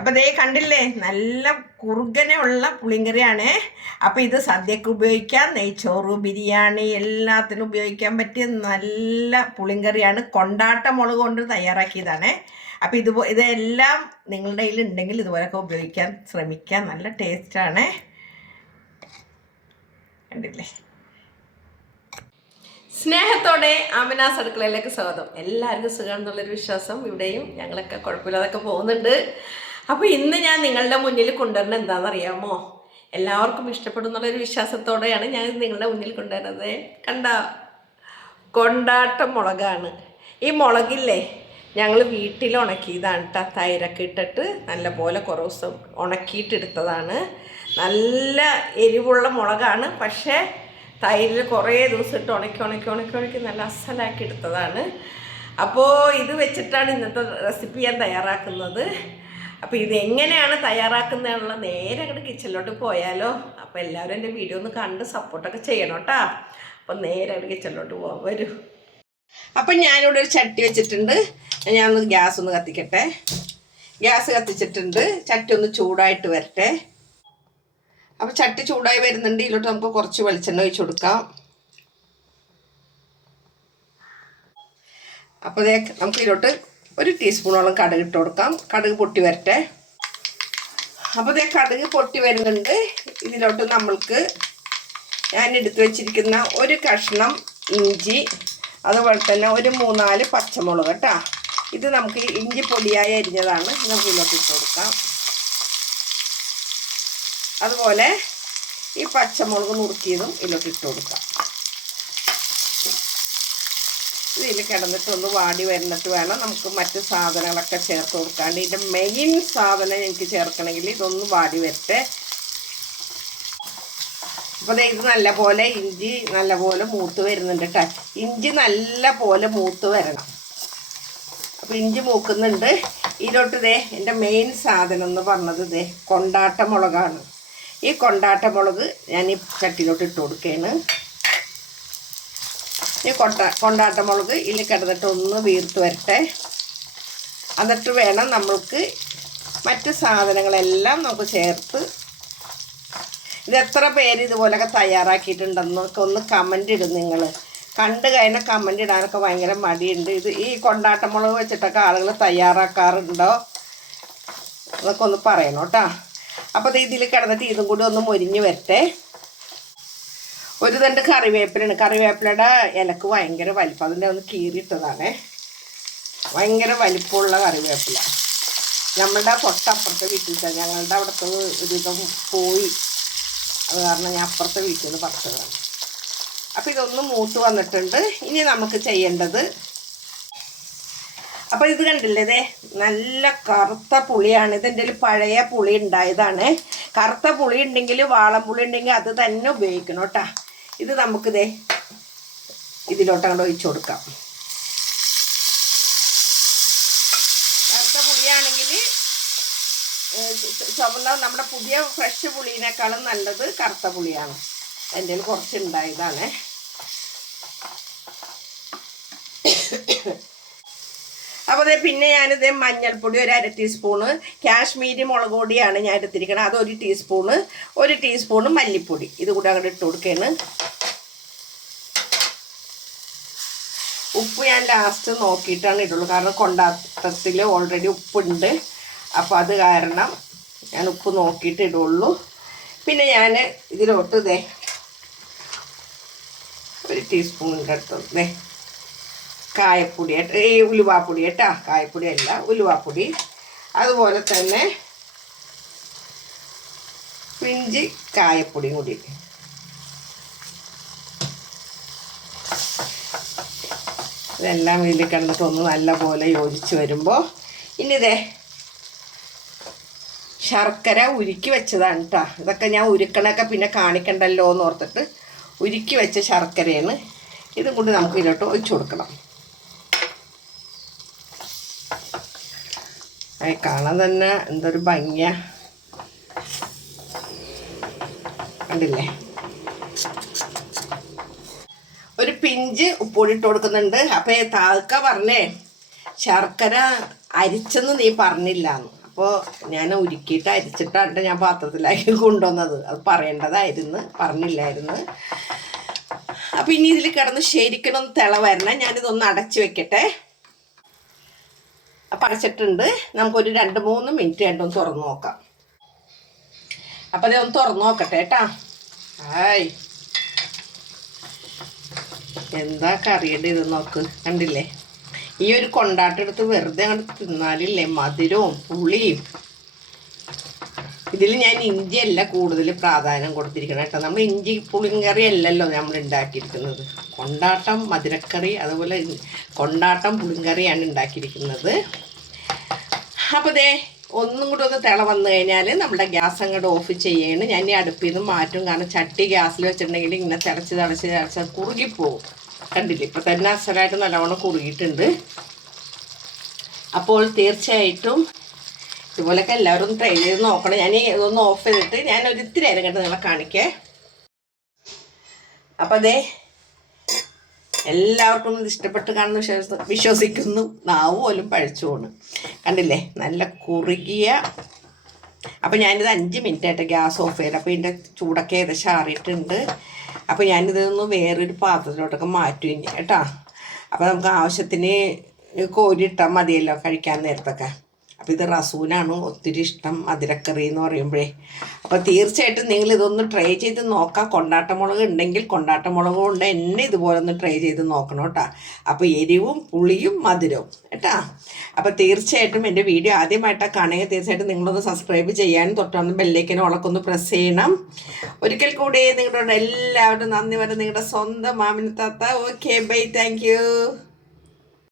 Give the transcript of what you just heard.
അപ്പം ദേ കണ്ടില്ലേ? നല്ല കുറുകനെ ഉള്ള പുളിങ്കറിയാണ്. അപ്പം ഇത് സദ്യക്ക് ഉപയോഗിക്കാം. നെയ്ച്ചോറ് ബിരിയാണി എല്ലാത്തിനും ഉപയോഗിക്കാൻ പറ്റിയ നല്ല പുളിങ്കറിയാണ്. കൊണ്ടാട്ട മുളക് കൊണ്ട് തയ്യാറാക്കിയതാണ്. അപ്പം ഇതുപോ ഇതെല്ലാം നിങ്ങളുടെ കയ്യിൽ ഉണ്ടെങ്കിൽ ഇതുപോലൊക്കെ ഉപയോഗിക്കാൻ ശ്രമിക്കാം. നല്ല ടേസ്റ്റാണ്. കണ്ടില്ലേ? സ്നേഹത്തോടെ ആമിനാസ് അടുക്കളയിലേക്ക് സ്വാഗതം. എല്ലാവർക്കും സുഖം എന്നുള്ളൊരു വിശ്വാസം. ഇവിടെയും ഞങ്ങളൊക്കെ കുഴപ്പമില്ലാതൊക്കെ പോകുന്നുണ്ട്. അപ്പോൾ ഇന്ന് ഞാൻ നിങ്ങളുടെ മുന്നിൽ കൊണ്ടുവരുന്നത് എന്താണെന്നറിയാമോ? എല്ലാവർക്കും ഇഷ്ടപ്പെടും ഒരു വിശ്വാസത്തോടെയാണ് ഞാൻ നിങ്ങളുടെ മുന്നിൽ കൊണ്ടുവരുന്നത്. കണ്ട? കൊണ്ടാട്ട മുളകാണ്. ഈ മുളകില്ലേ ഞങ്ങൾ വീട്ടിൽ ഉണക്കിയതാണ് കേട്ടോ തൈരൊക്കെ ഇട്ടിട്ട് നല്ലപോലെ കുറേ ദിവസം ഉണക്കിയിട്ടെടുത്തതാണ്. നല്ല എരിവുള്ള മുളകാണ്. പക്ഷേ തൈരിൽ കുറേ ദിവസം ഇട്ട് ഉണക്കി ഉണക്കി ഉണക്കി ഉണക്കി നല്ല അസലാക്കി എടുത്തതാണ്. അപ്പോൾ ഇത് വെച്ചിട്ടാണ് ഇന്നത്തെ റെസിപ്പി ഞാൻ തയ്യാറാക്കുന്നത്. അപ്പോൾ ഇത് എങ്ങനെയാണ് തയ്യാറാക്കുന്നതെന്നുള്ള നേരെ അങ്ങോട്ട് കിച്ചണിലോട്ട് പോയാലോ. അപ്പോൾ എല്ലാവരും എന്റെ വീഡിയോ ഒന്ന് കണ്ട് സപ്പോർട്ടൊക്കെ ചെയ്യണം കേട്ടോ അപ്പോൾ നേരെ അങ്ങോട്ട് കിച്ചണിലോട്ട് പോകാം വരൂ. അപ്പം ഞാനിവിടെ ഒരു ചട്ടി വെച്ചിട്ടുണ്ട്. ഞാനൊന്ന് ഗ്യാസ് ഒന്ന് കത്തിക്കട്ടെ. ഗ്യാസ് കത്തിച്ചിട്ടുണ്ട്. ചട്ടി ഒന്ന് ചൂടായിട്ട് വരട്ടെ. അപ്പോൾ ചട്ടി ചൂടായി വരുന്നുണ്ട്. ഇതിലോട്ട് നമുക്ക് കുറച്ച് വെളിച്ചെണ്ണ ഒഴിച്ചു കൊടുക്കാം. അപ്പോൾ നമുക്ക് ഇതിലോട്ട് ഒരു ടീസ്പൂണോളം കടുക് ഇട്ട് കൊടുക്കാം. കടുക് പൊട്ടി വരട്ടെ. അപ്പോൾ ഇതേ കടുക് പൊട്ടി വരുന്നുണ്ട്. ഇതിലോട്ട് നമ്മൾക്ക് ഞാൻ എടുത്തു വെച്ചിരിക്കുന്ന ഒരു കഷ്ണം ഇഞ്ചി അതുപോലെ തന്നെ ഒരു മൂന്നാൽ പച്ചമുളക് കേട്ടോ ഇത് നമുക്ക് ഇഞ്ചി പൊടിയായി അരിഞ്ഞതാണ്. നമുക്ക് ഇതിലോട്ട് ഇട്ട് കൊടുക്കാം. അതുപോലെ ഈ പച്ചമുളക് നുറുക്കിയതും ഇതിലോട്ട് ഇട്ട് കൊടുക്കാം. ഇതിൽ കിടന്നിട്ട് ഒന്ന് വാടി വരുന്നിട്ട് വേണം. നമുക്ക് മറ്റ് സാധനങ്ങളൊക്കെ ചേർത്ത് കൊടുക്കാണ്ട്. ഇതിന്റെ മെയിൻ സാധനം എനിക്ക് ചേർക്കണമെങ്കിൽ ഇതൊന്ന് വാടി വരട്ടെ. അപ്പോൾ ഇത് നല്ല പോലെ ഇഞ്ചി നല്ല പോലെ മൂത്ത് വരുന്നുണ്ട് കേട്ടോ ഇഞ്ചി നല്ല പോലെ മൂത്ത് വരണം. അപ്പോൾ ഇഞ്ചി മൂക്കുന്നുണ്ട്. ഇതിലോട്ട് ഇതേ എന്റെ മെയിൻ സാധനം എന്ന് പറഞ്ഞത് ഇതേ കൊണ്ടാട്ട മുളകാണ് ഈ കൊണ്ടാട്ട മുളക് ഞാൻ ഈ ചട്ടിയിലോട്ട് ഇട്ട് കൊടുക്കുകയാണ്. ഈ കൊട്ട കൊണ്ടാട്ട മുളക് ഇതിൽ കിടന്നിട്ട് ഒന്ന് വീർത്ത് വരട്ടെ. എന്നിട്ട് വേണം നമ്മൾക്ക് മറ്റ് സാധനങ്ങളെല്ലാം നമുക്ക് ചേർത്ത്. ഇത് എത്ര പേര് ഇതുപോലൊക്കെ തയ്യാറാക്കിയിട്ടുണ്ടെന്നൊക്കെ ഒന്ന് കമന്റ് ഇടും നിങ്ങൾ കണ്ടു കഴിഞ്ഞാൽ കമന്റ് ഇടാനൊക്കെ ഭയങ്കര മടിയുണ്ട്. ഇത് ഈ കൊണ്ടാട്ടമുളക് വെച്ചിട്ടൊക്കെ ആളുകൾ തയ്യാറാക്കാറുണ്ടോ? എന്നൊക്കെ ഒന്ന് പറയണം കേട്ടോ. അപ്പോൾ ഇതിൽ കിടന്നിട്ട് ഇതും കൂടി ഒന്ന് മൊരിഞ്ഞ് വരട്ടെ. ഒരു തണ്ട് കറിവേപ്പിലാണ്. കറിവേപ്പിലയുടെ ഇലക്ക് ഭയങ്കര വലിപ്പം. അതിന്റെ ഒന്ന് കീറിയിട്ടതാണ്. ഭയങ്കര വലിപ്പമുള്ള കറിവേപ്പില. നമ്മളുടെ തൊട്ടപ്പുറത്തെ വീട്ടിൽ ഞങ്ങളുടെ അവിടുത്തെ ഒരുവിധം പോയി. അത് കാരണം ഞാൻ അപ്പുറത്തെ വീട്ടിൽ നിന്ന് പറിച്ചതാണ്. അപ്പോൾ ഇതൊന്ന് മൂത്ത് വന്നിട്ടുണ്ട്. ഇനി നമുക്ക് ചെയ്യേണ്ടത് അപ്പോൾ ഇത് കണ്ടില്ലേ നല്ല കറുത്ത പുളിയാണ്. ഇതിന്റെ ഒരു പഴയ പുളി ഉണ്ടായതാണ്. കറുത്ത പുളി ഉണ്ടെങ്കിൽ വാളം പുളി ഉണ്ടെങ്കിൽ അത് തന്നെ ഉപയോഗിക്കണം കേട്ടോ. ഇത് നമുക്കിതേ ഇതിലോട്ട് അങ്ങോട്ട് ഒഴിച്ചു കൊടുക്കാം. കറുത്ത പുളിയാണെങ്കിൽ ചുവന്ന നമ്മുടെ പുതിയ ഫ്രഷ് പുളിയിനേക്കാളും നല്ലത് കറുത്ത പുളിയാണ്. എന്റെ കയ്യിൽ കുറച്ച് ഉണ്ടായതാണ് അപ്പോൾ അതെ പിന്നെ ഞാനിത് മഞ്ഞൾപ്പൊടി ഒരു അര ടീസ്പൂണ് കാശ്മീരി മുളക് പൊടിയാണ് ഞാൻ എടുത്തിരിക്കുന്നത് അത് ഒരു ടീസ്പൂണ് ഒരു ടീസ്പൂണ് മല്ലിപ്പൊടി. ഇത് കൂടെ അങ്ങോട്ട് ഇട്ട് കൊടുക്കുകയാണ് ഉപ്പ് ഞാൻ ലാസ്റ്റ് നോക്കിയിട്ടാണ് ഇടുള്ളൂ. കാരണം കൊണ്ടാത്തത്തിൽ ഓൾറെഡി ഉപ്പുണ്ട്. അപ്പോൾ അത് കാരണം ഞാൻ ഉപ്പ് നോക്കിയിട്ട് ഇടുള്ളൂ. പിന്നെ ഞാൻ ഇതിലോട്ട് ഇതേ ഒരു ടീസ്പൂണിന്റെ അടുത്ത് ഇതേ കായപ്പൊടി ഈ ഉലുവാപ്പൊടി കേട്ടോ? കായപ്പൊടി അല്ല ഉലുവാപ്പൊടി. അതുപോലെ തന്നെ പിഞ്ചി കായപ്പൊടിയും കൂടി. ഇതെല്ലാം ഇതിൽ കിടന്നിട്ട് ഒന്ന് നല്ലപോലെ യോജിച്ച് വരുമ്പോൾ ഇനി ഇതേ ശർക്കര ഉരുക്കി വെച്ചതാണ് കേട്ടോ ഇതൊക്കെ ഞാൻ ഉരുക്കണൊക്കെ പിന്നെ കാണിക്കണ്ടല്ലോ എന്ന് ഓർത്തിട്ട് ഉരുക്കി വെച്ച ശർക്കരയാണ്. ഇതും കൊണ്ട് നമുക്ക് ഇതിലോട്ട് ഒഴിച്ചു കൊടുക്കണം. അത് കാണാൻ തന്നെ എന്തൊരു ഭംഗിയ. കണ്ടില്ലേ? ഒരു പിഞ്ച് ഉപ്പൊടിട്ട് കൊടുക്കുന്നുണ്ട്. അപ്പോൾ താക്ക പറഞ്ഞേ ശർക്കര അരിച്ചെന്ന് നീ പറഞ്ഞില്ലന്ന്. അപ്പോൾ ഞാൻ ഉരുക്കിയിട്ട് അരിച്ചിട്ടാണ് ഞാൻ പാത്രത്തിലാക്കി കൊണ്ടുവന്നത്. അത് പറയേണ്ടതായിരുന്നു പറഞ്ഞില്ലായിരുന്നു. അപ്പോൾ ഇനി ഇതിൽ കിടന്ന് ശരിക്കണം തിള ഞാനിതൊന്ന് അടച്ചു വെക്കട്ടെ. അപ്പം അടച്ചിട്ടുണ്ട് നമുക്കൊരു രണ്ട് മൂന്ന് മിനിറ്റ് രണ്ടും തുറന്ന് നോക്കാം. അപ്പം ഒന്ന് തുറന്ന് നോക്കട്ടെ കേട്ടാ. ഹായ്. എന്താ കറിയുടെ ഇത് നോക്ക്. കണ്ടില്ലേ? ഈ ഒരു കൊണ്ടാട്ടം എടുത്ത് വെറുതെ അങ്ങോട്ട് തിന്നാലില്ലേ? മധുരവും പുളിയും. ഇതിൽ ഞാൻ ഇഞ്ചിയല്ല കൂടുതൽ പ്രാധാന്യം കൊടുത്തിരിക്കണം കേട്ടോ. നമ്മൾ ഇഞ്ചി പുളിങ്കറി അല്ലല്ലോ നമ്മൾ ഉണ്ടാക്കിയിരിക്കുന്നത്. കൊണ്ടാട്ടം മധുരക്കറി അതുപോലെ കൊണ്ടാട്ടം പുളിങ്കറിയാണ് ഉണ്ടാക്കിയിരിക്കുന്നത്. അപ്പോൾ ദേ ഒന്നും കൂടെ ഒന്ന് തിള വന്നു കഴിഞ്ഞാൽ നമ്മുടെ ഗ്യാസ് അങ്ങോട്ട് ഓഫ് ചെയ്യാണ്. ഞാൻ ഈ അടുപ്പിൽ നിന്ന് മാറ്റും. കാരണം ചട്ടി ഗ്യാസിൽ വെച്ചിട്ടുണ്ടെങ്കിൽ ഇങ്ങനെ തിളച്ച് തിളച്ച് തിളച്ച് കുറുകിപ്പോവും. കണ്ടില്ല? ഇപ്പം തന്നെ അസലായിട്ട് നല്ലവണ്ണം കുറുകിയിട്ടുണ്ട്. അപ്പോൾ തീർച്ചയായിട്ടും ഇതുപോലൊക്കെ എല്ലാവരും ഒന്ന് ട്രൈ ചെയ്ത് നോക്കണം. ഞാൻ ഇതൊന്ന് ഓഫ് ചെയ്തിട്ട് ഞാൻ ഒരു ഇത്തിരി നേരം കണ്ട് നിങ്ങളെ കാണിക്കേ. അപ്പം അതെ എല്ലാവർക്കും ഇഷ്ടപ്പെട്ട് കാണുന്ന വിശ്വാസ വിശ്വസിക്കുന്നു. നാവ് പോലും പഴിച്ചു പോണ്. കണ്ടില്ലേ? നല്ല കുറുകിയ അപ്പം ഞാനിത് അഞ്ച് മിനിറ്റ് ആയിട്ട് ഗ്യാസ് ഓഫ് ചെയ്ത് അപ്പോൾ ഇതിന്റെ ചൂടൊക്കെ ഏകദേശം ആറിയിട്ടുണ്ട്. അപ്പോൾ ഞാനിതൊന്ന് വേറൊരു പാത്രത്തിലോട്ടൊക്കെ മാറ്റി കേട്ടോ? അപ്പോൾ നമുക്ക് ആവശ്യത്തിന് കോരിയിട്ടാൽ മതിയല്ലോ കഴിക്കാൻ നേരത്തൊക്കെ. അപ്പോൾ ഇത് റസൂനാണ് ഒത്തിരി ഇഷ്ടം മധുരക്കറി എന്ന് പറയുമ്പോഴേ. അപ്പോൾ തീർച്ചയായിട്ടും നിങ്ങൾ ഇതൊന്ന് ട്രൈ ചെയ്ത് നോക്കാം. കൊണ്ടാട്ടമുളക് ഉണ്ടെങ്കിൽ കൊണ്ടാട്ടമുളക് കൊണ്ട് എന്നെ ഇതുപോലെ ഒന്ന് ട്രൈ ചെയ്ത് നോക്കണം കേട്ടോ. അപ്പോൾ എരിവും പുളിയും മധുരവും കേട്ടാ. അപ്പോൾ തീർച്ചയായിട്ടും എന്റെ വീഡിയോ ആദ്യമായിട്ടാണ് കാണുക. തീർച്ചയായിട്ടും നിങ്ങളൊന്ന് സബ്സ്ക്രൈബ് ചെയ്യാനും തൊട്ടൊന്ന് ബെല്ലേക്കിനും ഉളക്കൊന്ന് പ്രസ് ചെയ്യണം. ഒരിക്കൽ കൂടി നിങ്ങളുടെ എല്ലാവരും നന്ദി വരെ നിങ്ങളുടെ സ്വന്തം മാമിന് താത്ത. Okay bye thank